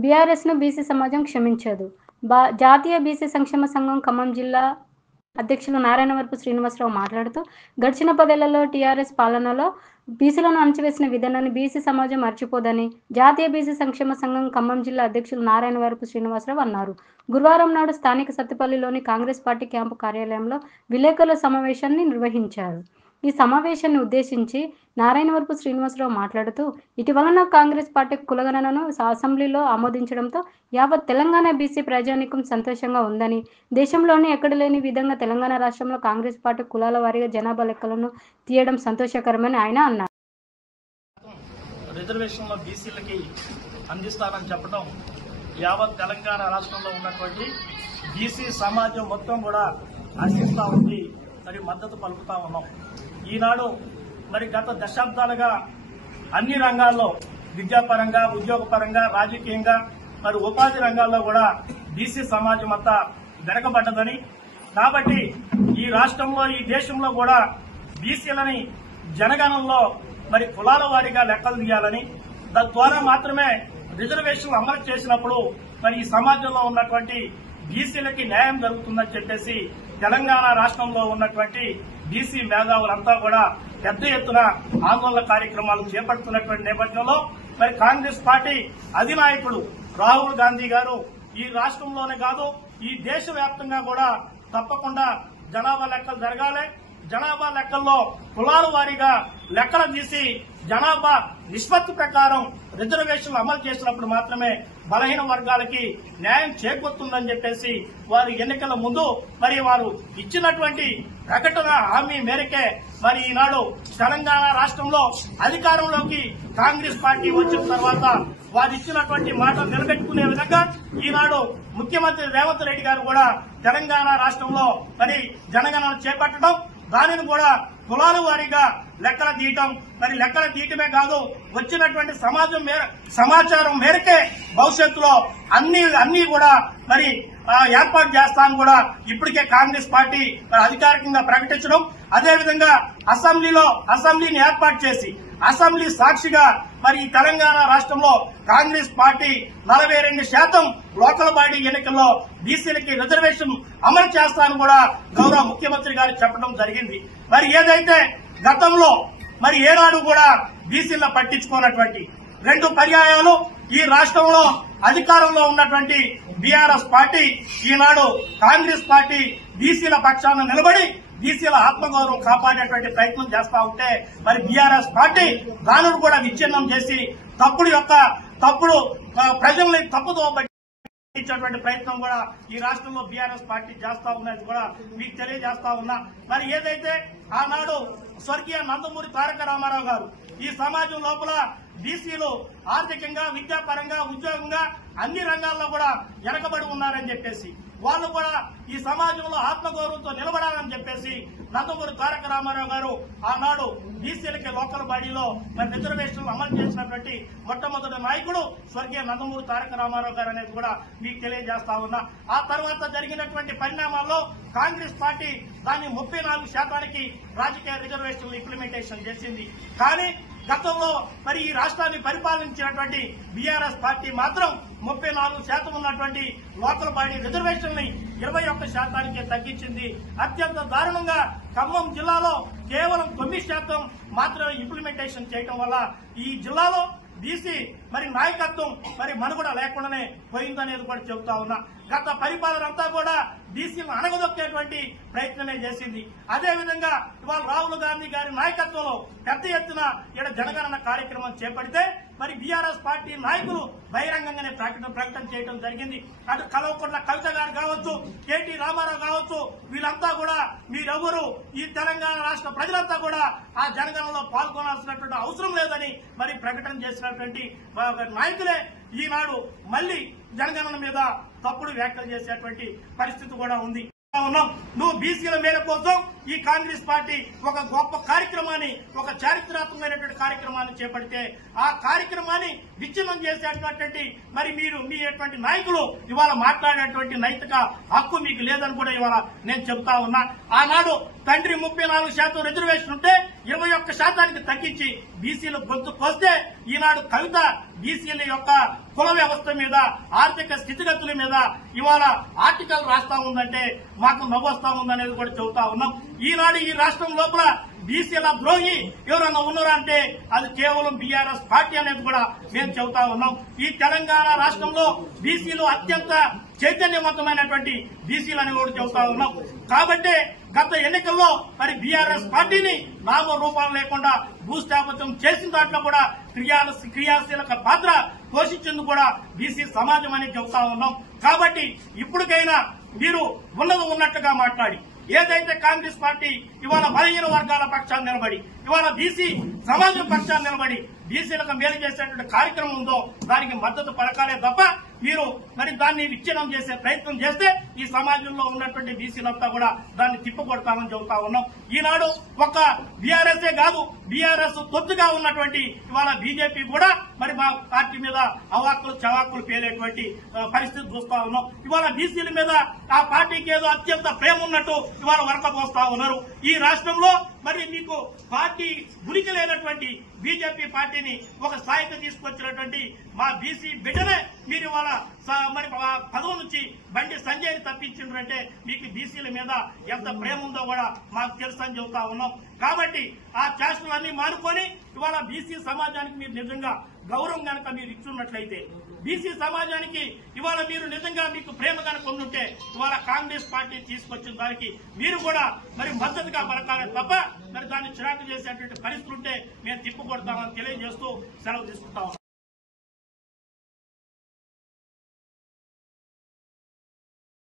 బీఆర్ఎస్‌ను BC సమాజం క్షమించదు. జాతీయ BC సంక్షేమ సంఘం ఖమ్మం జిల్లా అధ్యక్షులు నారాయణవరపు శ్రీనివాసరావు మాట్లాడుతూ, గడిచిన 10 ఏళ్లలో టీఆర్ఎస్ పాలనలో బీసీలను అణచివేసిన విధానాన్ని బీసీ సమాజం మర్చిపోదని జాతీయ బీసీ సంక్షేమ సంఘం ఖమ్మం జిల్లా అధ్యక్షులు నారాయణవరపు శ్రీనివాసరావు అన్నారు. గురువారం నాడు స్థానిక సత్తుపల్లిలోని కాంగ్రెస్ పార్టీ క్యాంపు కార్యాలయంలో విలేకరుల సమావేశాన్ని నిర్వహించారు. ఈ సమావేశాన్ని ఉద్దేశించి నారాయణవరపు శ్రీనివాసరావు మాట్లాడుతూ, ఇటీవలన కాంగ్రెస్ పార్టీ కులగణనను అసెంబ్లీలో ఆమోదించడంతో యావత్ తెలంగాణ బీసీ ప్రజానీకం సంతోషంగా ఉందని, దేశంలోనే ఎక్కడ లేని విధంగా తెలంగాణ రాష్ట్రంలో కాంగ్రెస్ పార్టీ కులాల వారీగా జనాభా లెక్కలను తీయడం సంతోషకరమని ఆయన అన్నారు. రిజర్వేషన్లో బీసీలకి అందిస్తానని చెప్పడం యావత్ తెలంగాణ రాష్ట్రంలో ఉన్నటువంటి బీసీ సమాజం మొత్తం కూడా హర్షిస్తా ఉంది, మరి మద్దతు పలుకుతా ఉన్నాం. ఈనాడు మరి గత దశాబ్దాలుగా అన్ని రంగాల్లో విద్యాపరంగా, ఉద్యోగపరంగా, రాజకీయంగా, మరి ఉపాధి రంగాల్లో కూడా బీసీ సమాజం అంతా వెనకబడ్డదని, కాబట్టి ఈ రాష్ట్రంలో, ఈ దేశంలో కూడా బీసీలని జనగణంలో మరి కులాల వారీగా లెక్కలు తీయాలని, తద్వారా మాత్రమే రిజర్వేషన్లు అమలు చేసినప్పుడు మరి ఈ సమాజంలో ఉన్నటువంటి బీసీలకి న్యాయం జరుగుతుందని చెప్పేసి తెలంగాణ రాష్ట్రంలో ఉన్నటువంటి బీసీ మేధావులంతా కూడా పెద్ద ఎత్తున ఆందోళన కార్యక్రమాలు చేపడుతున్నటువంటి నేపథ్యంలో మరి కాంగ్రెస్ పార్టీ అధినాయకుడు రాహుల్ గాంధీ గారు ఈ రాష్ట్రంలోనే కాదు, ఈ దేశవ్యాప్తంగా కూడా తప్పకుండా జనాభా లెక్కలు జరగాలి, జనాభా లెక్కల్లో కులాల వారీగా లెక్కలు తీసి జనాభా నిష్పత్తి ప్రకారం రిజర్వేషన్లు అమలు చేసినప్పుడు మాత్రమే బలహీన వర్గాలకి న్యాయం చేకూరుతుందని చెప్పేసి వారు ఎన్నికల ముందు మరి వారు ఇచ్చినటువంటి ప్రకటన హామీ మేరకే మరి ఈనాడు తెలంగాణ రాష్ట్రంలో అధికారంలోకి కాంగ్రెస్ పార్టీ వచ్చిన తర్వాత వారు ఇచ్చినటువంటి మాట నిలబెట్టుకునే విధంగా ఈనాడు ముఖ్యమంత్రి రేవంత్ రెడ్డి గారు కూడా తెలంగాణ రాష్ట్రంలో మరి జనగణన చేపట్టడం, దానిని కూడా కులాల వారీగా లెక్కలు తీయటం, మరి లెక్కలు తీయటమే కాదు, వచ్చినటువంటి సమాచారం మేరకే భవిష్యత్తులో అన్ని కూడా మరి ఏర్పాటు చేస్తామని కూడా ఇప్పటికే కాంగ్రెస్ పార్టీ అధికారికంగా ప్రకటించడం, అదేవిధంగా అసెంబ్లీని ఏర్పాటు చేసి అసెంబ్లీ సాక్షిగా మరి తెలంగాణ రాష్ట్రంలో కాంగ్రెస్ పార్టీ 42% లోకల్ బాడీ ఎన్నికల్లో బీసీలకి రిజర్వేషన్ అమలు చేస్తానని కూడా గౌరవ ముఖ్యమంత్రి గారు చెప్పడం జరిగింది. మరి ఏదైతే గతంలో మరి ఏనాడు కూడా బీసీలను పట్టించుకున్నటువంటి 2 పర్యాయాలు ఈ రాష్ట్రంలో అధికారంలో ఉన్నటువంటి బీఆర్ఎస్ పార్టీ ఈనాడు కాంగ్రెస్ పార్టీ బీసీల పక్షాన నిలబడి బీసీల ఆత్మగౌరవం కాపాడేటువంటి ప్రయత్నం చేస్తా ఉంటే మరి బీఆర్ఎస్ పార్టీ దానిని కూడా విచ్ఛిన్నం చేసి తప్పుడు ప్రజల్ని తప్పుదో ఇచ్చేటువంటి ప్రయత్నం కూడా ఈ రాష్ట్రంలో బీఆర్ఎస్ పార్టీ చేస్తా ఉన్నది కూడా మీకు తెలియజేస్తా ఉన్నా. మరి ఏదైతే ఆనాడు స్వర్గీయ నందమూరి తారక రామారావు గారు ఈ సమాజం లోపల బీసీలు ఆర్థికంగా, విద్యాపరంగా, ఉద్యోగంగా అన్ని రంగాల్లో కూడా వెనకబడి ఉన్నారని చెప్పేసి వాళ్ళు కూడా ఈ సమాజంలో ఆత్మగౌరవంతో నిలబడాలని చెప్పేసి నందమూరి తారక రామారావు గారు ఆనాడు బీసీలకి లోకల్ బాడీలో మరి రిజర్వేషన్లు అమలు చేసినటువంటి మొట్టమొదటి నాయకుడు స్వర్గీయ నందమూరి తారక రామారావు గారు అనేది కూడా మీకు తెలియజేస్తా ఉన్నా. ఆ తర్వాత జరిగినటువంటి పరిణామాల్లో కాంగ్రెస్ పార్టీ దాన్ని 34% రాజకీయ రిజర్వేషన్లు ఇంప్లిమెంటేషన్ చేసింది. కానీ గతంలో మరి ఈ రాష్ట్రాన్ని పరిపాలించినటువంటి బీఆర్ఎస్ పార్టీ మాత్రం 34% ఉన్నటువంటి లోకల్ బాడీ రిజర్వేషన్ ని 21%కే తగ్గించింది. అత్యంత దారుణంగా ఖమ్మం జిల్లాలో కేవలం 9% మాత్రమే ఇంప్లిమెంటేషన్ చేయడం వల్ల ఈ జిల్లాలో బీసీ మరి నాయకత్వం మరి మనుగడ లేకుండానే పోయిందనేది కూడా చెబుతా ఉన్నా. గత పరిపాలన అంతా కూడా బీసీలను అణగదొక్కేటువంటి ప్రయత్నమే చేసింది. అదేవిధంగా ఇవాళ రాహుల్ గాంధీ గారి నాయకత్వంలో పెద్ద ఎత్తున ఇక్కడ జనగణన కార్యక్రమం చేపడితే మరి బీఆర్ఎస్ పార్టీ నాయకులు బహిరంగంగానే ప్రకటన చేయడం జరిగింది. అటు కల్వకుంట్ల కవిత గారు కావచ్చు, కేటీ రామారావు కావచ్చు, వీళ్ళంతా కూడా మీరెవరు ఈ తెలంగాణ రాష్ట్ర ప్రజలంతా కూడా ఆ జనగణనలో పాల్గొనాల్సినటువంటి అవసరం లేదని మరి ప్రకటన చేసినటువంటి నాయకులే ఈనాడు మళ్లీ జనగణన మీద తప్పుడు వ్యాఖ్యలు చేసేటువంటి పరిస్థితి కూడా ఉంది. నువ్వు బీసీల మేర కోసం ఈ కాంగ్రెస్ పార్టీ ఒక గొప్ప కార్యక్రమాన్ని, ఒక చారిత్రాత్మకమైనటువంటి కార్యక్రమాన్ని చేపడితే ఆ కార్యక్రమాన్ని విచ్ఛిన్నం చేసేటటువంటి మరి మీరు మీ అటువంటి నాయకులు ఇవాళ మాట్లాడేటువంటి నైతిక హక్కు మీకు లేదని కూడా ఇవాళ నేను చెబుతా ఉన్నా. ఆనాడు తండ్రి 34% రిజర్వేషన్ ఉంటే 21% తగ్గించి బీసీలు గొంతు కోస్తే ఈనాడు కవిత బీసీల యొక్క కుల వ్యవస్థ మీద, ఆర్థిక స్థితిగతుల మీద ఇవాళ ఆర్టికల్ రాస్తా ఉందంటే మాకు నవ్వొస్తా ఉందనేది కూడా చెబుతా ఉన్నాం. ఈనాడు ఈ రాష్ట్రం లోపల బీసీల ద్రోహి ఎవరన్నా ఉన్నారా అంటే అది కేవలం బీఆర్ఎస్ పార్టీ అనేది కూడా మేము చెబుతా ఉన్నాం. ఈ తెలంగాణ రాష్ట్రంలో బీసీలు అత్యంత చైతన్యవంతమైనటువంటి బీసీలు అని కూడా చెబుతా ఉన్నాం. కాబట్టి గత ఎన్నికల్లో మరి బీఆర్ఎస్ పార్టీని నామరూపాలు లేకుండా భూస్థాపితం చేసిన దాంట్లో కూడా క్రియాశీలక పాత్ర పోషించేందుకు కూడా బీసీ సమాజం అని చెబుతా ఉన్నాం. కాబట్టి ఇప్పటికైనా మీరు ఉన్నది ఉన్నట్టుగా మాట్లాడి ఏదైతే కాంగ్రెస్ పార్టీ ఇవాళ బలహీన వర్గాల పక్షాన్ని నిలబడి, ఇవాళ బీసీ సమాజం పక్షాన్ని నిలబడి బీసీలకు మేలు చేసేటువంటి కార్యక్రమం ఉందో దానికి మద్దతు పలకాలే తప్ప మీరు మరి దాన్ని విచ్ఛిన్నం చేసే ప్రయత్నం చేస్తే ఈ సమాజంలో ఉన్నటువంటి బీసీలంతా కూడా దాన్ని తిప్పకొడతామని చెబుతా ఉన్నాం. ఈనాడు ఒక బీఆర్ఎస్ఏ కాదు, బీఆర్ఎస్ తొత్తుగా ఉన్నటువంటి ఇవాళ బీజేపీ కూడా మరి మా పార్టీ మీద అవాక్కులు చవాక్కులు పేలేటువంటి పరిస్థితి చూస్తా ఉన్నాం. ఇవాళ బీసీల మీద ఆ పార్టీకి ఏదో అత్యంత ప్రేమ ఉన్నట్టు ఇవాళ వరకపోస్తా ఉన్నారు. ఈ రాష్ట్రంలో మరి మీకు పార్టీ ఉనికి లేనటువంటి బీజేపీ పార్టీని ఒక స్థాయికి తీసుకొచ్చినటువంటి మా బీసీ బిడ్డనే మీరు ఇవాళ మరి పదవి నుంచి బండి సంజయ్ని తప్పించిండ్రంటే మీకు బీసీల మీద ఎంత ప్రేమ ఉందో కూడా మాకు తెలుసు అని చెబుతా ఉన్నాం. కాబట్టి ఆ చేష్టలన్నీ మానుకొని ఇవాళ బీసీ సమాజానికి మీరు నిజంగా గౌరవం కనుక మీరు ఇచ్చున్నట్లయితే, బీసీ సమాజానికి ఇవాళ మీరు నిజంగా మీకు ప్రేమ కనుక ఉండుంటే ఇవాళ కాంగ్రెస్ పార్టీ తీసుకొచ్చిన దానికి మీరు కూడా మరి మద్దతుగా పలకాలే తప్ప మరి దాన్ని చిరాకు చేసేటువంటి పరిస్థితి ఉంటే మేము తిప్పుకొడతామని తెలియజేస్తూ సెలవు తీసుకుంటాం.